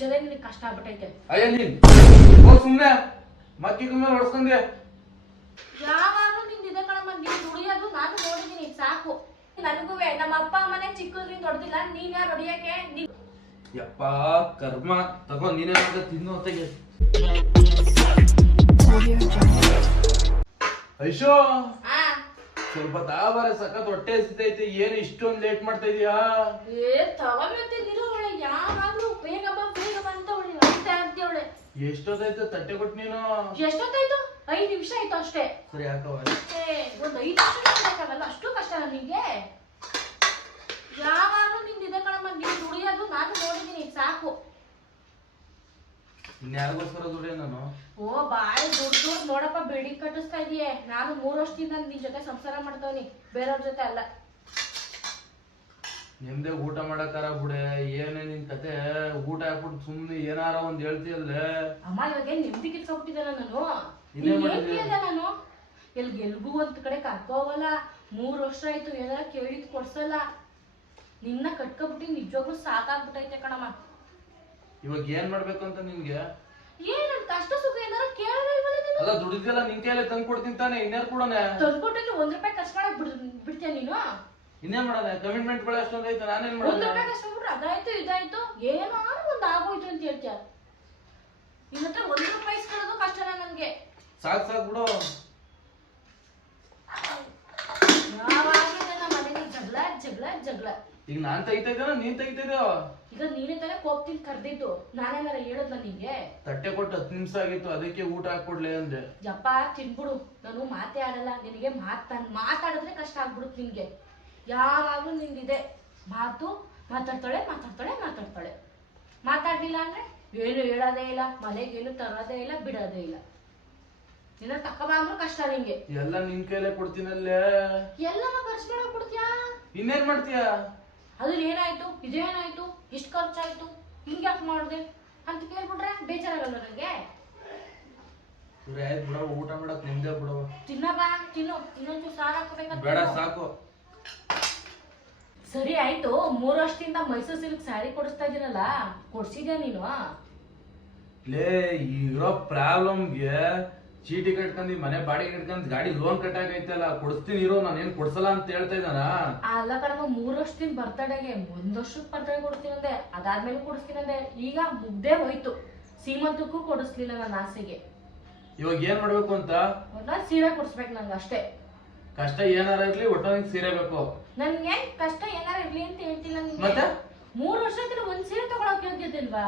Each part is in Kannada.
ಹಚ್ಚೋದೇ ನಿನಗೆ ಕಷ್ಟ ಆಗ್ಬಿಟ್ಟೈತೆ. ಅಯ್ಯ ನೀನ್ ಹೋಗ್ ಸುಮ್ನೆ. ಮಕ್ಕಿ ಮೇಲೆ ಹೊಡ್ಸ್ಕೊಂಡೆ. ಯಾವಾಗ್ಲೂ ನಿಂದ ಇದೆ ಕಣಮ್ಮ ನೀನ್ ದುಡಿಯೋದು ನಾನು ನೋಡಿದೀನಿ ಸಾಕು. ನನಗೂ ನಮ್ಮ ಅಪ್ಪ ಅಮ್ಮನೆ ಚಿಕ್ಕದ್ರಿಂದ ಹೊಡೆದಿಲ್ಲ ನೀನ್ ಯಾರು ಹೊಡಿಯಕ್ಕೆ ಯಪ್ಪ ಕರ್ಮ. ತಗೋ ನೀನೇ ಮಾಡ್ದೆ ತಿನ್ನು ಹೊತ್ತಿಗೆ ಐಶೋ ಆ. ಸ್ವಲ್ಪ ತಾಬಾರೆ ಸಖತ್ ಹೊಟ್ಟೆ ಹಸಿತೈತಿ. ಏನು ಇಷ್ಟೊಂದು ಲೇಟ್ ಮಾಡ್ತಾ ಇದೀಯಾ? ಏ ತಗೊಂಬತ್ತೆ ಎಷ್ಟೊತ್ತಾಯ್ತು? ತಟ್ಟೆ ಕೊಟ್ಟು ನೀನು ಎಷ್ಟೊತ್ತಾಯ್ತು? ಐದು ನಿಮಿಷ ಆಯ್ತು ಅಷ್ಟೇ. ಸರಿ ಹಾಕವ ಏ, ಒಂದ್ ಐದು ನಿಮಿಷ ಅಷ್ಟು ಕಷ್ಟ ನಿಂಗೆ? ಯಾವಾಗ್ಲೂ ನಿಂದ ಇದೆ ಕಣಮ್ಮ. ನೀನ್ ದುಡಿಯೋದು ನಾನು ನೋಡಿದೀನಿ ಸಾಕು. ಇನ್ಯಾರಿಗೋಸ್ಕರ ದುಡಿಯ ನಾನು? ಓ ಬಾಯ್ ದುಡ್ಡು ದುಡ್ಡು ನೋಡಪ್ಪ ಬಿಲ್ಡಿಂಗ್ ಕಟ್ಟಿಸ್ತಾ ಇದೀಯ. ನಾನು ಮೂರ್ ವರ್ಷದಿಂದ ನಿನ್ ಜೊತೆ ಸಂಸಾರ ಮಾಡ್ತವನಿ. ಬೇರೆಯವ್ರ ಜೊತೆ ಅಲ್ಲ. ನಿಮ್ದೇ ಊಟ ಮಾಡಕ್ಕಾರ ಬಿಡೆ ಏನೇ ನಿನ್ ಕತೆ ಊಟ ಹಾಕ್ಬಿಟ್ಟು ಸುಮ್ನೆ ಏನಾರ ಒಂದ್ ಹೇಳ್ತಿಯಲ್ಲ ಅಮ್ಮ ಇವಾಗ ನೆಮ್ಮದಿ ನಾನು? ಇನ್ನೇನ್ ನಾನು ಎಲ್ ಎಲ್ಗೂ ಒಂದ್ ಕಡೆ ಕರ್ಕೊ ಹೋಗಲ್ಲ. ಮೂರ್ ವರ್ಷ ಆಯ್ತು ಏನಾರ ಕೇಳಿದ್ ಕೊಡ್ಸಲ್ಲ. ನಿನ್ನ ಕಟ್ಕೊಬಿಟ್ಟು ನಿಜವಾಗ್ಲೂ ಸಾಕಾಗ್ಬಿಟ್ಟೈತೆ ಕಣಮ್ಮ. ಇವಾಗ ಏನ್ ಮಾಡ್ಬೇಕು ಅಂತ ನಿನ್ಗೆ? ಏನ್ ನನ್ ಕಷ್ಟ ಸುಖ ಏನಾರ ನೀನು? ಅಲ್ಲ ನಿನ್ ಕೈಯಲ್ಲೇ ತಂದ್ ಕೊಡ್ತೀನಿ ತಾನೆ ಇನ್ಯಾರು ಕೊಡೋಣ ತಂದ್ಕೊಟ್ಟಿಲ್ಲ ಒಂದ್ ರೂಪಾಯಿ ಖರ್ಚು ಮಾಡಕ್ ಬಿಡ್ ಬಿಡ್ತೀಯ ನೀನು? ಇನ್ನೇನ್ ಮಾಡೋದ? ಕಮಿಟ್ಮೆಂಟ್ಗಳು ಅಷ್ಟೊಂದು ಐತೆ ನಾನೇನ್ ಒಂದ್ ಮಾಡೋಣ ರೂಪಾಯಿ ಖರ್ಚು ಅದಾಯ್ತು ಇದಾಯ್ತು ಏನೋ ಒಂದ್ ಆಗೋಯ್ತು ಅಂತ ಹೇಳ್ತೀಯ. ನಿನ್ನ ಹತ್ರ ಒಂದ್ ರೂಪಾಯಿ ಇಸ್ಕೊಳ್ಳೋದು ಕಷ್ಟನ ನನ್ಗೆ? ಸಾಕ್ ಸಾಕ್ ಬಿಡು. ಯಾವಾಗ್ಲೂ ನನ್ನ ಮನೆಗೆ ಜಗಳ ಜಗಳ ಜಗಳ. ಈಗ ನಾನ್ ತೆಗಿತಾ ಇದ್ದೇನ ನೀನ್ ತೆಗಿತಾ ಇದೀಯೋ? ಈಗ ನೀನೇ ತಾನೇ ಕೋಪ್ತಿಲ್ ಕರ್ದಿದ್ದು. ನಾನೇನಾರ ಹೇಳದ್ನ ನಿಂಗೆ? ತಟ್ಟೆ ಕೊಟ್ಟು ಹತ್ತು ನಿಮಿಷ ಆಗಿತ್ತು ಅದಕ್ಕೆ ಊಟ ಹಾಕೊಡ್ಲೆ ಅಂದೆ. ಯಪ್ಪ ತಿನ್ಬಿಡು. ನಾನು ಮಾತೇ ಆಡಲ್ಲ. ನಿನಗೆ ಮಾತಾಡ್ ಮಾತಾಡಿದ್ರೆ ಕಷ್ಟ ಆಗ್ಬಿಡುತ್ತೆ ನಿನ್ಗೆ. ಯಾವಾಗ್ಲೂ ನಿಂದಿದೆ ಮಾತು ಮಾತಾಡ್ತಾಳೆ ಮಾತಾಡ್ತಾಳೆ ಮಾತಾಡ್ತಾಳೆ. ಮಾತಾಡ್ಲಿಲ್ಲ ಅಂದ್ರೆ ಏನು ಹೇಳೋದೇ ಇಲ್ಲ ಮನೆಗೆ ಏನು ತರೋದೇ ಇಲ್ಲ ಬಿಡೋದೇ ಇಲ್ಲ. ನಿನ್ನ ತಕ್ಕ ಅಂದ್ರೂ ಕಷ್ಟ ನಿಂಗೆ. ಎಲ್ಲ ನಿನ್ ಕೈಲೇ ಕೊಡ್ತೀನಲ್ಲೇ? ಎಲ್ಲಮ್ಮ ಖರ್ಚು ಮಾಡಕ್ ಕೊಡ್ತೀಯಾ? ಇನ್ನೇನ್ ಮಾಡ್ತೀಯಾ? ಅದು ಏನಾಯ್ತು? ಇದೇನಾಯ್ತು? ಇಷ್ಟು ಖರ್ಚಾಯ್ತು? ಹಿಂಗ್ ಯಾಕೆ ಮಾಡ್ದೆ? ಅಂತ ಕೇಳ್ಬಿಟ್ರೆ ಬೇಜಾರಾಗಲ್ಲ ನನಗೆ ಊಟ ಮಾಡಕ್ ನಿಮ್ದೇ ಬಿಡವ ತಿನ್ನಬಾ ತಿನ್ನು. ಇನ್ನೊಂದು ಸಾರ್ ಹಾಕೋಬೇಕಂತ ಬೇಡ ಸಾಕು. ಸರಿ ಆಯ್ತು ಮೂರು ವರ್ಷದಿಂದ ಮೈಸೂರು ಸಿಲ್ಕ್ ಸ್ಯಾರಿ ಕೊಡಿಸ್ತಾ ಇದೀನಲ್ಲ ಕೊಡ್ಸಿದ್ಯಾ ನೀನು? ಲೇ ಇರೋ ಪ್ರಾಬ್ಲಮ್ಗೆ ಚೀಟಿ ಕಟ್ಕೊಂಡಿ ಮನೆ ಬಾಡಿಗೆ ಕಟ್ಕೊಂಡ್ ಗಾಡಿ ಲೋನ್ ಕಟ್ಟಾಗೈತಲ್ಲ ಕೊಡಿಸ್ತೀನಿ ಇರೋ ನಾನು ಏನ್ ಕೊಡ್ಸಲ್ಲ ಅಂತ ಹೇಳ್ತಾ ಇದ್ದಾನ? ಅಲ್ಲ ಕಣಮ್ಮ ಮೂರು ವರ್ಷದಿಂದ ಬರ್ತಡೆಗೆ ಒಂದ್ ವರ್ಷಕ್ಕೆ ಬರ್ತಡೆ ಕೊಡಿಸ್ತೀನಂದೆ ಅದಾದ್ಮೇಲೆ ಕೊಡಿಸ್ತೀನಂದೆ ಈಗ ಮುಗ್ದೇ ಹೋಯ್ತು. ಸೀಮಂತಕ್ಕೂ ಕೊಡಿಸ್ಲಿಲ್ಲ ನನ್ನ ಆಸೆಗೆ. ಇವಾಗ ಏನ್ ಮಾಡ್ಬೇಕು ಅಂತ? ನಾನು ಸೀರೆ ಕೊಡಿಸ್ಬೇಕು ನಂಗೆ ಅಷ್ಟೇ ಕಷ್ಟ ಏನಾರ ಇರ್ಲಿ ಒಟ್ಟನಿಗೆ ಸೀರೆ ಬೇಕು. ನನ್ಗೆ ಕಷ್ಟ ಏನಾರ ಇರ್ಲಿ ಅಂತ ಹೇಳ್ತಿಲ್ಲ ಮತ್ತೆ? ಮೂರು ವರ್ಷ ಆದ್ರೆ ಒಂದ್ ಸೀರೆ ತಗೊಳಕ್ ಯೋಗ್ಯದಿಲ್ವಾ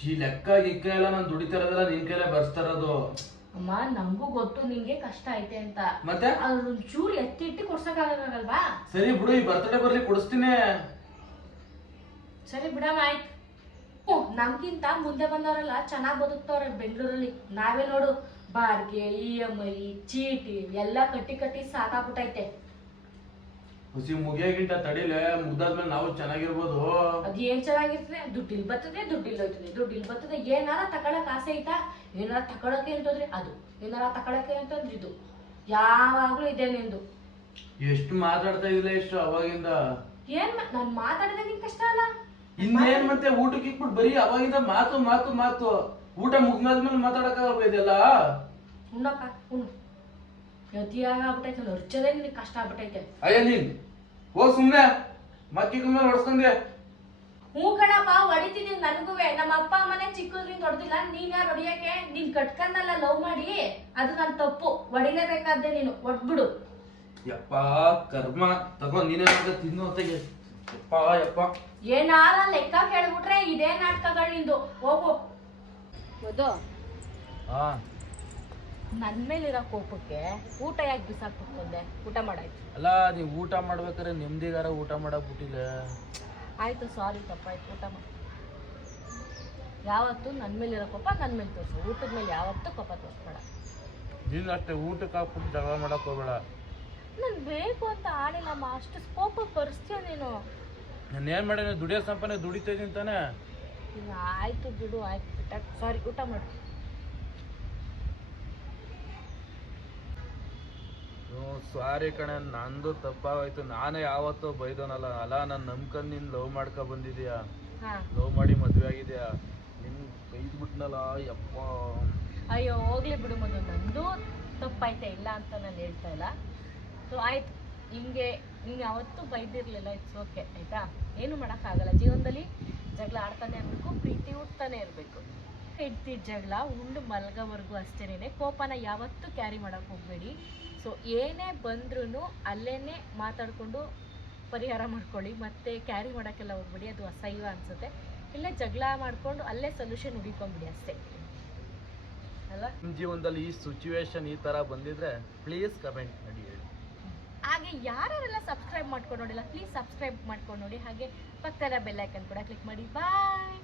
ಈ ಲೆಕ್ಕ ಗಿಕ್ಕ ಎಲ್ಲ ನಾನು ದುಡಿತಾರದಲ್ಲ ನಿನ್ ಕೈಲೇ ಬರ್ಸ್ತಾ ಇರೋದು ಅಮ್ಮ ನಮಗೂ ಗೊತ್ತು ನಿಂಗೆ ಕಷ್ಟ ಐತೆ ಅಂತ. ಮತ್ತೆ? ಅದ್ರ ಚೂರು ಎತ್ತಿ ಇಟ್ಟು ಕೊಡ್ಸಕ್ಕಾಗಲ್ವಾ ಸರಿ ಬಿಡು ಈ ಬರ್ತಡೇ ಬರ್ಲಿ ಕೊಡಿಸ್ತೀನಿ. ಸರಿ ಬಿಡಮ್ಮ ಆಯ್ತು. ನಮ್ಗಿಂತ ಮುಂದೆ ಬಂದವರೆಲ್ಲ ಚೆನ್ನಾಗಿ ಬದುಕ್ತವ್ರೆ ಬೆಂಗಳೂರಲ್ಲಿ. ನಾವೇ ನೋಡು ಬಾಡಿಗೆ ಇ ಎಂ ಐ ಚೀಟಿ ಎಲ್ಲ ಕಟ್ಟಿ ಕಟ್ಟಿ ಸಾಕಾಗ್ಬಿಟ್ಟೈತೆ. ಹುಸಿ ಮುಗಿಯಾಗಿಂತ ತಡಿಲೆ ಮುಗ್ದಾದ್ಮೇಲೆ ನಾವು ಚೆನ್ನಾಗಿರ್ಬೋದು. ಅದ್ ಏನ್ ಚೆನ್ನಾಗಿರ್ತದೆ? ದುಡ್ಡಿಲ್ ಬರ್ತದೆ ದುಡ್ಡಿಲ್ ಹೋಯ್ತದೆ. ದುಡ್ಡಿಲ್ ಬತ್ತದೆ ಬರ್ತದೆ ಏನಾರ ತಕೊಳಕ್ ಆಸೆ ಐತಾ? ಏನಾರ ತಕೊಳಕ್ ಅಂತಂದ್ರೆ ಅದು. ಏನಾರ ತಕೊಳಕ್ ಅಂತಂದ್ರೆ ಇದು. ಯಾವಾಗ್ಲೂ ಇದೆ ನಿಂದು. ಎಷ್ಟು ಮಾತಾಡ್ತಾ ಇದಿಲ್ಲ ಎಷ್ಟು ಅವಾಗಿಂದ? ಏನ್ ನಾನ್ ಮಾತಾಡಿದ್ರೆ ನಿಂಗೆ ಕಷ್ಟ ಅಲ್ಲ? ಇನ್ನೇನ್ ಮತ್ತೆ ಊಟಕ್ಕೆ ಇಟ್ಬಿಟ್ಟು ಬರೀ ಅವಾಗಿಂದ ಮಾತು ಮಾತು ಮಾತು. ಊಟ ಮುಗ್ದಾದ್ಮೇಲೆ ಮಾತಾಡಕ್ ಇದೆಲ್ಲ? ಉಣ್ಣಪ್ಪ ಉಣ್ಣು. ಗತಿಯಾಗ ಆಗ್ಬಿಟ್ಟೈತೆ ನಾನು ಅರ್ಚದೆ ನಿನಗೆ ಕಷ್ಟ ಆಗ್ಬಿಟ್ಟೈತೆ ಅಯ್ಯ ನೀನ್. ಹೋಗ್ ಸುಮ್ನೆ. ಮಕ್ಕಿಗ ಮೇಲೆ ಹೊಡ್ಸ್ಕೊಂಡೆ. ಹ್ಞೂ ಕಣಪ್ಪ ಹೊಡಿತೀನಿ ನನಗೂ ನಮ್ಮ ಅಪ್ಪ ಅಮ್ಮನೆ ಚಿಕ್ಕದ್ರಿಂದ ಹೊಡೆದಿಲ್ಲ. ನೀನ್ ಯಾರು ಹೊಡಿಯಕ್ಕೆ? ನೀನ್ ಕಟ್ಕೊಂಡಲ್ಲ ಲವ್ ಮಾಡಿ. ಅದು ನನ್ ತಪ್ಪು. ಹೊಡಿಲೇಬೇಕಾದ್ದೆ ನೀನು. ಹೊಡ್ಬಿಡು ಯಪ್ಪ ಕರ್ಮ. ತಗೋ ನೀನೇ ತಿನ್ನು ಹೊತ್ತಿಗೆ ಯಪ್ಪ ಯಪ್ಪ. ಏನಾರ ಲೆಕ್ಕ ಕೇಳ್ಬಿಟ್ರೆ ಇದೇ ನಾಟಕಗಳು ನಿಂದು. ಹೋಗು. ಓದು ಹಾ. ನನ್ ಮೇಲಿರೋ ಕೋಪಕ್ಕೆ ಊಟ ಯಾಕೆ ಬಿಸಾಕ್ಬಿಟ್ಕೊಂಡೆ ಊಟ ಮಾಡಾಯ್ತು. ಅಲ್ಲ ನೀವು ಊಟ ಮಾಡ್ಬೇಕಾದ್ರೆ ನೆಮ್ಮದಿಗಾರ ಊಟ ಮಾಡಕ್ ಬಿಟ್ಟಿಲ್ಲ ಆಯ್ತು ಸಾರಿ ತಪ್ಪಾಯ್ತು. ಊಟ ಮಾಡಿ. ಯಾವತ್ತು ನನ್ನ ಮೇಲಿರೋ ಕೋಪ ನನ್ನ ಮೇಲೆ ತೋರಿಸು. ಊಟದ ಮೇಲೆ ಯಾವತ್ತೂ ಕೋಪ ತೋರಿಸ್ಬೇಡ. ನೀನು ಅಷ್ಟೇ ಊಟಕ್ಕೆ ಹಾಕ್ಬಿಟ್ಟು ಜಗಳ ಮಾಡಕ್ ಹೋಗ್ಬೇಡ. ನಾನು ಬೇಕು ಅಂತ ಆಡಿಲ್ಲಮ್ಮ ಅಷ್ಟು ಕೋಪ ಬರ್ಸ್ತೀಯ ನೀನು. ನಾನು ಏನ್ ಮಾಡೇನೆ ದುಡಿಯೋ ಸಂಪಾದನೆ ದುಡಿತಾ ಇದೀನಿ ತಾನೆ. ಈಗ ಆಯ್ತು ಬಿಡು ಆಯ್ತು ಬಿಟ್ಟ ಸಾರಿ ಊಟ ಮಾಡು. ಸಾರಿ ಕಣೆ ನಂದು ತಪ್ಪಾಗೋಯ್ತು. ನಾನೇ ಯಾವತ್ತೋ ಬೈದೋನಲ್ಲ. ಅಲ್ಲ ನಾನು ನಂಬ್ಕೊಂಡು ನೀನು ಲವ್ ಮಾಡ್ಕೊ ಬಂದಿದ್ಯಾ? ಹಾ. ಲವ್ ಮಾಡಿ ಮದ್ವೆ ಆಗಿದೆಯಾ? ನಿನ್ ಬೈದ್ ಬಿಟ್ನಲ್ಲ ಯಪ್ಪ. ಅಯ್ಯೋ ಹೋಗ್ಲಿ ಬಿಡು ಮದು ನಂದು ತಪ್ಪಾಯ್ತಾ ಇಲ್ಲ ಅಂತ ನಾನು ಹೇಳ್ತಾ ಇಲ್ಲ. ಸೊ ಆಯ್ತು. ಹಿಂಗೆ ನೀನು ಯಾವತ್ತೂ ಬೈದಿರಲಿಲ್ಲ ಇಟ್ಸ್ ಓಕೆ ಆಯಿತಾ? ಏನು ಮಾಡೋಕ್ಕಾಗಲ್ಲ. ಜೀವನದಲ್ಲಿ ಜಗಳ ಆಡ್ತಾನೆ ಇರಬೇಕು, ಪ್ರೀತಿ ಹುಟ್ತಾನೆ ಇರಬೇಕು. ಹೆಂಡ್ತಿ ಜಗಳ, ಉಂಡು ಮಲ್ಗೋವರೆಗೂ ಅಷ್ಟೇನೆ ಕೋಪನ ಯಾವತ್ತೂ ಕ್ಯಾರಿ ಮಾಡೋಕೆ ಹೋಗಬೇಡಿ. ಸೊ ಏನೇ ಬಂದ್ರೂ ಅಲ್ಲೇ ಮಾತಾಡಿಕೊಂಡು ಪರಿಹಾರ ಮಾಡ್ಕೊಳ್ಳಿ. ಮತ್ತೆ ಕ್ಯಾರಿ ಮಾಡೋಕ್ಕೆಲ್ಲ ಹೋಗ್ಬೇಡಿ. ಅದು ಅಸಹ್ಯ ಅನಿಸುತ್ತೆ. ಇಲ್ಲೇ ಜಗಳ ಮಾಡಿಕೊಂಡು ಅಲ್ಲೇ ಸೊಲ್ಯೂಷನ್ ಹುಡುಕೊಂಬಿಡಿ ಅಷ್ಟೇ. ಅಲ್ಲ? ನಿಮ್ಮ ಜೀವನದಲ್ಲಿ ಈ ಸಿಚುವೇಶನ್ ಈ ತರ ಬಂದಿದ್ರೆ ಪ್ಲೀಸ್ ಕಮೆಂಟ್ ಮಾಡಿ. ಹಾಗೆ ಯಾರ್ಯಾರೆಲ್ಲ ಸಬ್ಸ್ಕ್ರೈಬ್ ಮಾಡ್ಕೊಂಡು ನೋಡಿಲ್ಲ ಪ್ಲೀಸ್ ಸಬ್ಸ್ಕ್ರೈಬ್ ಮಾಡ್ಕೊಂಡು ನೋಡಿ. ಹಾಗೆ ಪಕ್ಕದ ಬೆಲ್ ಐಕನ್ ಕೂಡ ಕ್ಲಿಕ್ ಮಾಡಿ. ಬಾಯ್